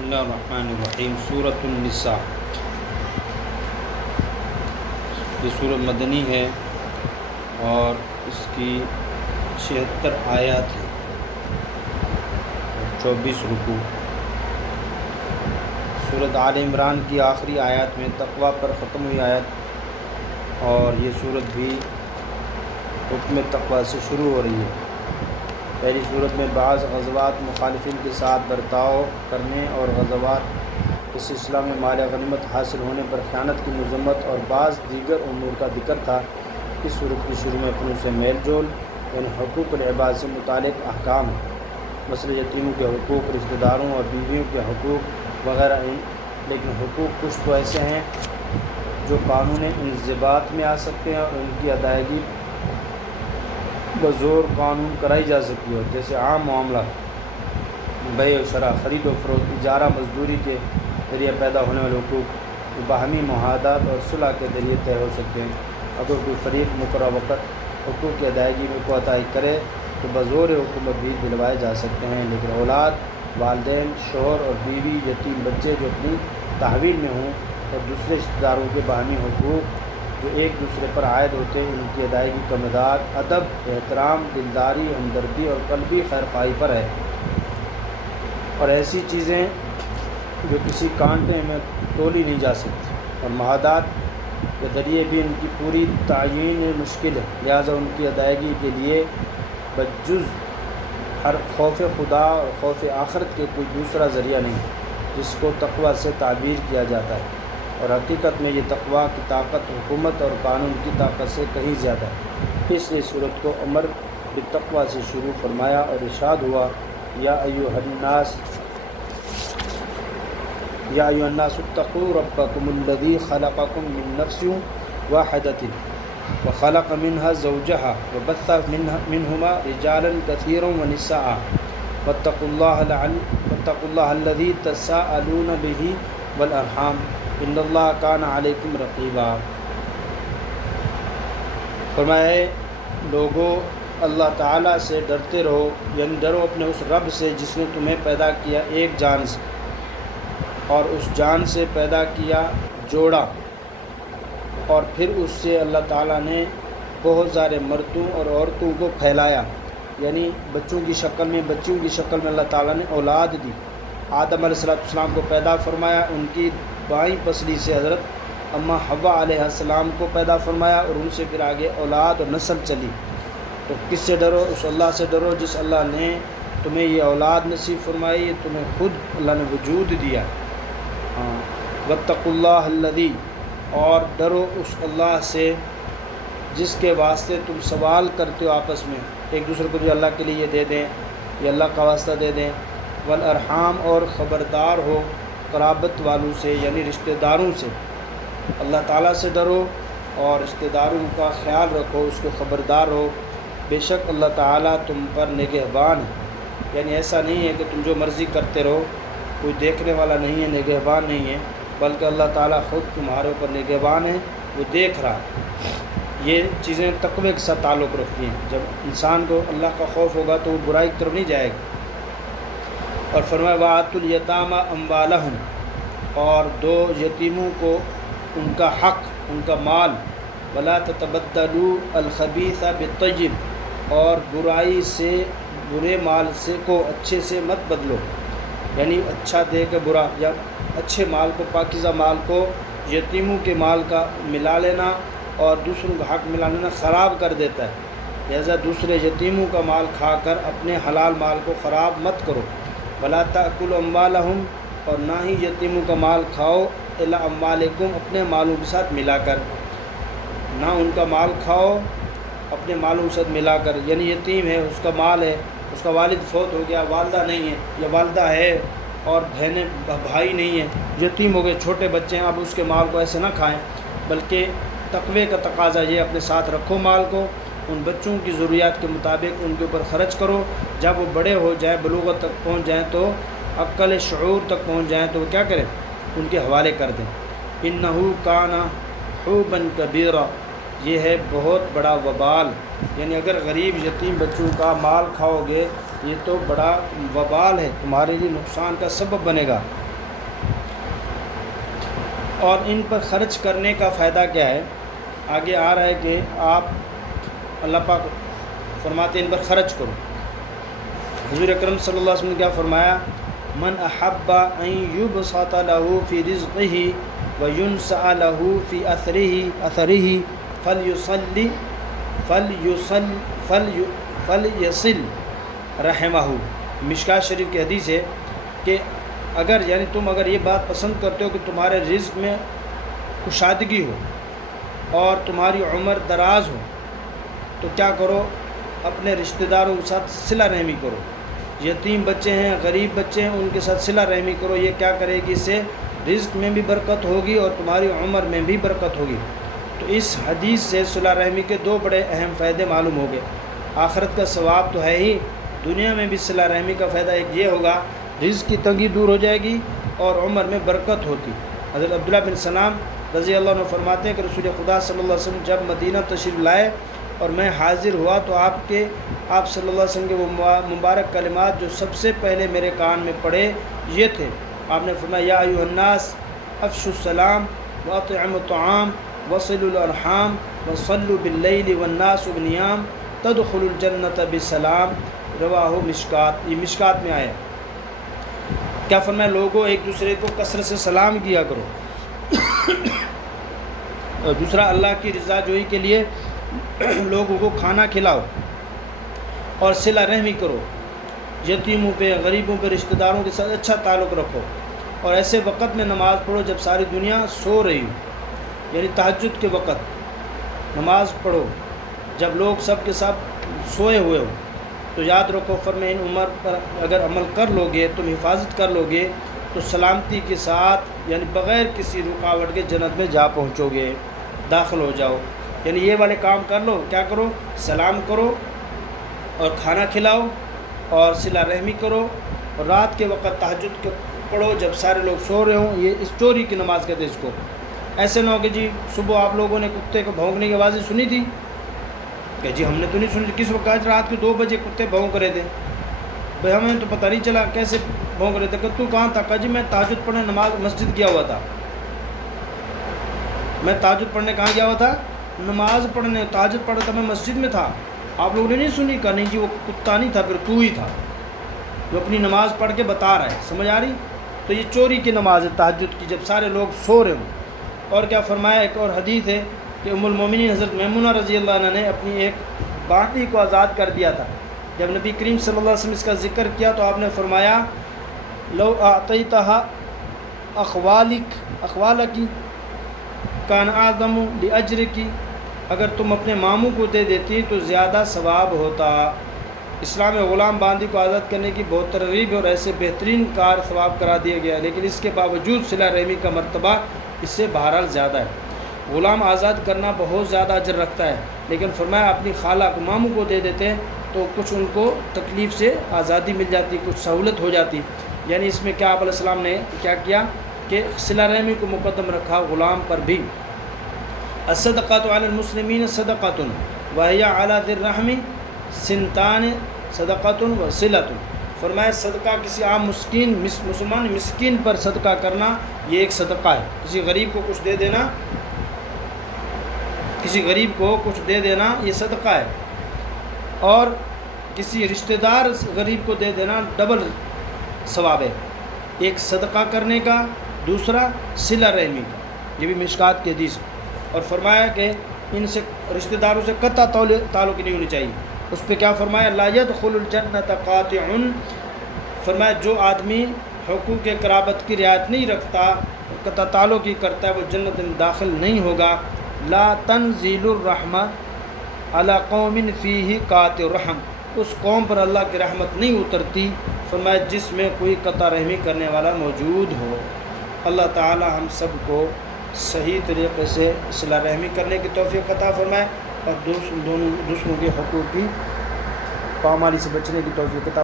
بسم اللہ الرحمن الرحیم۔ سورۃ النساء، یہ سورۃ مدنی ہے اور اس کی 76 آیات ہیں، 24 رکوع۔ سورۃ آل عمران کی آخری آیات میں تقویٰ پر ختم ہوئی آیت، اور یہ سورت بھی حکم تقویٰ سے شروع ہو رہی ہے۔ پہلی صورت میں بعض غزوات مخالفین کے ساتھ برتاؤ کرنے اور غزوات کے سلسلہ میں مال غنیمت حاصل ہونے پر خیانت کی مذمت اور بعض دیگر امور کا ذکر تھا۔ اس صورت کی شروع میں اپنوں سے میل جول یعنی حقوق العباد سے متعلق احکام ہیں، مثلا یتیموں کے حقوق، رشتہ داروں اور بیویوں کے حقوق وغیرہ ہیں۔ لیکن حقوق کچھ تو ایسے ہیں جو قانون انضباط میں آ سکتے ہیں اور ان کی ادائیگی بزور قانون کرائی جا سکتی ہے، جیسے عام معاملات، بیع و شراء، خرید و فروخت، اجارہ، مزدوری کے ذریعے پیدا ہونے والے حقوق باہمی معاہدات اور صلح کے ذریعے طے ہو سکتے ہیں۔ اگر کوئی فریق مقررہ وقت حقوق کی ادائیگی میں کوتاہی کرے تو بزور حکومت بھی دلوائے جا سکتے ہیں، لیکن اولاد، والدین، شوہر اور بیوی، یتیم بچے جو اپنی تحویل میں ہوں اور دوسرے رشتہ داروں کے باہمی حقوق جو ایک دوسرے پر عائد ہوتے ہیں، ان کی ادائیگی کا مدار ادب، احترام، دلداری، ہمدردی اور قلبی خیرخواہی پر ہے، اور ایسی چیزیں جو کسی کانٹے میں تولی نہیں جا سکتی، اور معاہدات کے ذریعے بھی ان کی پوری تعیین مشکل ہے، لہٰذا ان کی ادائیگی کے لیے بجز ہر خوف خدا اور خوف آخرت کے کوئی دوسرا ذریعہ نہیں، جس کو تقویٰ سے تعبیر کیا جاتا ہے، اور حقیقت میں یہ تقویٰ کی طاقت حکومت اور قانون کی طاقت سے کہیں زیادہ ہے۔ اس لیے صورت کو امر بالتقویٰ سے شروع فرمایا اور ارشاد ہوا، یا ایھا الناس اتقوا ربکم الذی خلقکم من نفس واحدۃ وخلق منها زوجها وبث منهما رجالا كثيرا ونساء واتقوا الله الذي تساءلون به والارحام ان اللہ کان علیکم رقیبا۔ فرمایا ہے لوگوں، اللہ تعالیٰ سے ڈرتے رہو، یعنی ڈرو اپنے اس رب سے جس نے تمہیں پیدا کیا ایک جان سے، اور اس جان سے پیدا کیا جوڑا، اور پھر اس سے اللہ تعالیٰ نے بہت سارے مردوں اور عورتوں کو پھیلایا، یعنی بچوں کی شکل میں، بچیوں کی شکل میں اللہ تعالیٰ نے اولاد دی۔ آدم علیہ السلام کو پیدا فرمایا، ان کی بائیں پسلی سے حضرت اماں حوا علیہ السلام کو پیدا فرمایا، اور ان سے پھر آگے اولاد اور نسل چلی۔ تو کس سے ڈرو؟ اس اللہ سے ڈرو جس اللہ نے تمہیں یہ اولاد نصیب فرمائی، یہ تمہیں خود اللہ نے وجود دیا۔ واتقوا اللہ الذی، اور ڈرو اس اللہ سے جس کے واسطے تم سوال کرتے ہو آپس میں، ایک دوسرے کو جو اللہ کے لیے یہ دے دیں، یہ اللہ کا واسطہ دے دیں۔ والارحام، اور خبردار ہو قرابت والوں سے یعنی رشتہ داروں سے، اللہ تعالیٰ سے ڈرو اور رشتہ داروں کا خیال رکھو، اس کو خبردار ہو، بے شک اللہ تعالیٰ تم پر نگہبان ہے۔ یعنی ایسا نہیں ہے کہ تم جو مرضی کرتے رہو، کوئی دیکھنے والا نہیں ہے، نگہبان نہیں ہے، بلکہ اللہ تعالیٰ خود تمہارے اوپر نگہبان ہے، وہ دیکھ رہا ہے۔ یہ چیزیں تقوی کے ساتھ تعلق رکھتی ہیں۔ جب انسان کو اللہ کا خوف ہوگا تو وہ برائی کی طرف نہیں جائے گا۔ اور فرمایا وَآتُوا الْيَتَامَى أَمْوَالَهُمْ، اور دو یتیموں کو ان کا حق، ان کا مال، وَلَا تَتَبَدَّلُوا الْخَبِيثَ بِالطَّيِّبِ، اور برائی سے، برے مال سے کو اچھے سے مت بدلو، یعنی اچھا دے کے برا، یا اچھے مال کو، پاکیزہ مال کو یتیموں کے مال کا ملا لینا اور دوسروں کا حق ملا لینا خراب کر دیتا ہے، لہذا دوسرے یتیموں کا مال کھا کر اپنے حلال مال کو خراب مت کرو۔ وَلَا تَأْكُلُوا أَمْوَالَهُمْ، اور نہ ہی یتیموں کا مال کھاؤ، إِلَىٰ أَمْوَالِكُمْ، اپنے مالوں کے ساتھ ملا کر، نہ ان کا مال کھاؤ اپنے مالوں کے ساتھ ملا کر، یعنی یتیم ہے، اس کا مال ہے، اس کا والد فوت ہو گیا، والدہ نہیں ہے، یا والدہ ہے اور بہنیں بھائی نہیں ہیں، یتیم ہو گئے، چھوٹے بچے ہیں، اب اس کے مال کو ایسے نہ کھائیں، بلکہ تقوی کا تقاضا یہ اپنے ساتھ رکھو، مال کو ان بچوں کی ضروریات کے مطابق ان کے اوپر خرچ کرو، جب وہ بڑے ہو جائیں، بلوغت تک پہنچ جائیں، تو عقل شعور تک پہنچ جائیں، تو وہ کیا کریں؟ ان کے حوالے کر دیں۔ انہ کان حوبا کبیرا، یہ ہے بہت بڑا وبال، یعنی اگر غریب یتیم بچوں کا مال کھاؤ گے یہ تو بڑا وبال ہے، تمہارے لیے نقصان کا سبب بنے گا۔ اور ان پر خرچ کرنے کا فائدہ کیا ہے؟ آگے آ رہا ہے کہ آپ اللہ پاک فرماتے ہیں ان پر خرچ کرو۔ حضور اکرم صلی اللہ علیہ وسلم نے کیا فرمایا؟ من احب ان یبسط له فی رزقہ وینسأ له فی اثرہ فلیصل رحمہ۔ مشکوٰۃ شریف کی حدیث ہے کہ اگر تم یہ بات پسند کرتے ہو کہ تمہارے رزق میں کشادگی ہو اور تمہاری عمر دراز ہو تو کیا کرو؟ اپنے رشتہ داروں کے ساتھ صلہ رحمی کرو۔ یتیم بچے ہیں، غریب بچے ہیں، ان کے ساتھ صلہ رحمی کرو۔ یہ کیا کرے گی؟ اس سے رزق میں بھی برکت ہوگی اور تمہاری عمر میں بھی برکت ہوگی۔ تو اس حدیث سے صلہ رحمی کے دو بڑے اہم فائدے معلوم ہو گئے۔ آخرت کا ثواب تو ہے ہی، دنیا میں بھی صلہ رحمی کا فائدہ ایک یہ ہوگا، رزق کی تنگی دور ہو جائے گی اور عمر میں برکت ہوتی۔ حضرت عبداللہ بن سلام رضی اللہ عنہ فرماتے ہیں کہ رسول خدا صلی اللہ علیہ وسلم جب مدینہ تشریف لائے اور میں حاضر ہوا تو آپ صلی اللہ علیہ وسلم کے وہ مبارک کلمات جو سب سے پہلے میرے کان میں پڑے یہ تھے۔ آپ نے فرمایا یا ایھا الناس افشوا السلام واطعموا الطعام وصلوا الارحام وصلوا باللیل والناس نیام تدخلوا الجنۃ بسلام، رواہ مشکوٰۃ۔ یہ مشکوٰۃ میں آیا۔ کیا فرمایا؟ لوگوں ایک دوسرے کو کثرت سے سلام کیا کرو، اور دوسرا اللہ کی رضا جوئی کے لیے لوگوں کو کھانا کھلاؤ اور صلہ رحمی کرو، یتیموں پہ، غریبوں پہ، رشتہ داروں کے ساتھ اچھا تعلق رکھو، اور ایسے وقت میں نماز پڑھو جب ساری دنیا سو رہی ہو، تہجد کے وقت نماز پڑھو جب لوگ سب کے سب سوئے ہوئے ہو۔ تو یاد رکھو فرمائے ان عمر پر اگر عمل کر لو گے، تم حفاظت کر لو گے تو سلامتی کے ساتھ بغیر کسی رکاوٹ کے جنت میں جا پہنچو گے، داخل ہو جاؤ۔ یہ والے کام کر لو۔ کیا کرو؟ سلام کرو اور کھانا کھلاؤ اور صلہ رحمی کرو، اور رات کے وقت تہجد پڑھو جب سارے لوگ سو رہے ہوں۔ یہ اس چوری کی نماز کہتے ہیں اس کو۔ ایسے نہ ہو کہ صبح آپ لوگوں نے کتے کو بھونکنے کی آوازیں سنی تھی کہ ہم نے تو نہیں سنی، کس وقت؟ آج رات کے 2 بجے کتے بھونک رہے تھے۔ بھائی ہمیں تو پتہ نہیں چلا کیسے بھونک رہے تھے۔ کہ تو کہاں تھا؟ کہ میں تہجد پڑھنے مسجد گیا ہوا تھا۔ میں تہجد پڑھنے کہاں گیا ہوا تھا؟ نماز پڑھنے، تہجد پڑھا تھا، میں مسجد میں تھا۔ آپ لوگوں نے نہیں سنی؟ کہا نہیں وہ کتا نہیں تھا، پھر تو ہی تھا جو اپنی نماز پڑھ کے بتا رہا ہے۔ سمجھ آ رہی؟ تو یہ چوری کی نماز ہے تہجد کی، جب سارے لوگ سو رہے ہوں۔ اور کیا فرمایا؟ ایک اور حدیث ہے کہ ام المومنین حضرت میمونہ رضی اللہ عنہ نے اپنی ایک باندی کو آزاد کر دیا تھا۔ جب نبی کریم صلی اللہ علیہ وسلم اس کا ذکر کیا تو آپ نے فرمایا لو اعطیتہا اخوالکی کان اعظم لاجرکی، اگر تم اپنے ماموں کو دے دیتی تو زیادہ ثواب ہوتا۔ اسلام میں غلام باندی کو آزاد کرنے کی بہت ترغیب ہے اور ایسے بہترین کار ثواب کرا دیا گیا ہے، لیکن اس کے باوجود صلہ رحمی کا مرتبہ اس سے بہرحال زیادہ ہے۔ غلام آزاد کرنا بہت زیادہ اجر رکھتا ہے، لیکن فرمایا اپنی خالہ کو، ماموں کو دے دیتے ہیں تو کچھ ان کو تکلیف سے آزادی مل جاتی، کچھ سہولت ہو جاتی۔ اس میں کیا آپ علیہ السلام نے کیا کیا کہ صلہ رحمی کو مقدم رکھا غلام پر بھی۔ الصدقۃ علی المسلمین صدقۃ وہی علی ذی الرحم سنتان صدقۃ وصلۃ۔ فرمایا صدقہ کسی عام مسلمان مسکین پر صدقہ کرنا یہ ایک صدقہ ہے۔ کسی غریب کو کچھ دے دینا، کسی غریب کو کچھ دے دینا یہ صدقہ ہے، اور کسی رشتہ دار غریب کو دے دینا ڈبل ثواب ہے، ایک صدقہ کرنے کا، دوسرا صلہ رحمی کا۔ یہ بھی مشکوٰۃ کی حدیث ہے۔ اور فرمایا کہ ان سے رشتہ داروں سے قطع تعلق نہیں ہونی چاہیے۔ اس پہ کیا فرمایا؟ لا يدخل الجنۃ قاطع، فرمایا جو آدمی حقوق قرابت کی رعایت نہیں رکھتا، قطع تعلق ہی کرتا ہے، وہ جنت میں داخل نہیں ہوگا۔ لا تنزل الرحمہ علی قوم فیہ قاطع الرحم، اس قوم پر اللہ کی رحمت نہیں اترتی، فرمایا جس میں کوئی قطع رحمی کرنے والا موجود ہو۔ اللہ تعالی ہم سب کو صحیح طریقے سے صلہ رحمی کرنے کی توفیق عطا فرمائے، اور دوسروں کے حقوق کی پامالی سے بچنے کی توفیق عطا